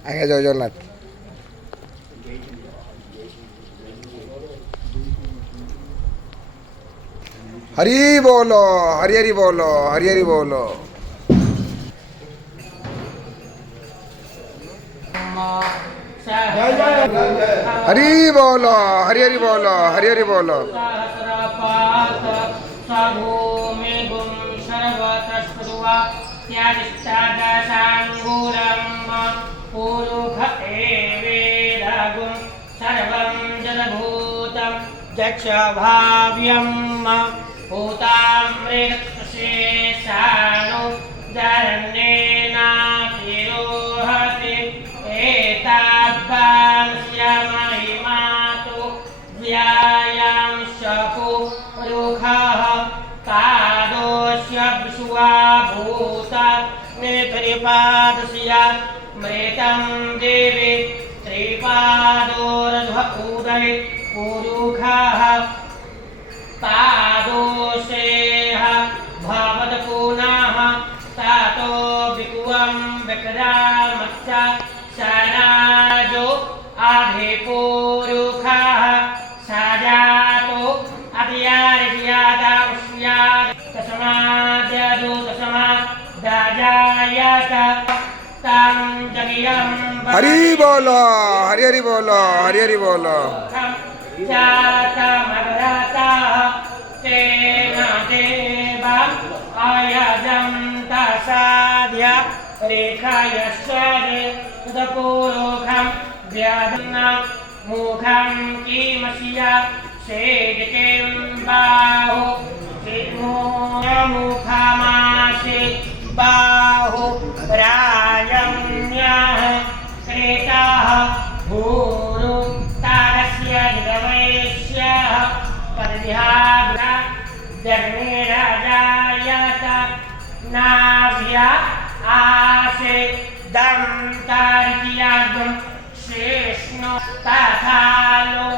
आगे जय जगन्नाथ। हरि बोलो, हरि हरि बोलो, हरि हरि बोलो। हरि बोलो, हरि हरि बोलो, हरि हरि बोलो। भाव्यम भूतामृतशेषाणु जरण्येना तिरोहति एताभ्यास्य महिमातु व्यायां शपुरुखः तादोष्य विश्वा भूत नेत्रिपादस्य मृतं देवी त्रिपादोर्ध्व उदय पुरुखः तादोषेह भवद पुनः तातो विकुवं विक्रामश्च सनाजो आधिपुरुखः सजातो अतियारिष्यादावश्याद तस्माद्यदो तस्माद्दाजायत तं जगियं हरि बोलो, हरि हरि बोलो, हरि हरि बोलो। जातमग्रतः तेन देव अयजन्त साध्य रेखयश्चपुरोखं व्यदन्न मुखं किमस्य सेदिकिं बाहु मुखमासि बाहु राजन्यः कृतः भूरु तारस्य जगवैश्यः परिहाग्रा जन्मे राजायत नाभ्या आसे दन्तार्कियागं शेष्णु तथा लो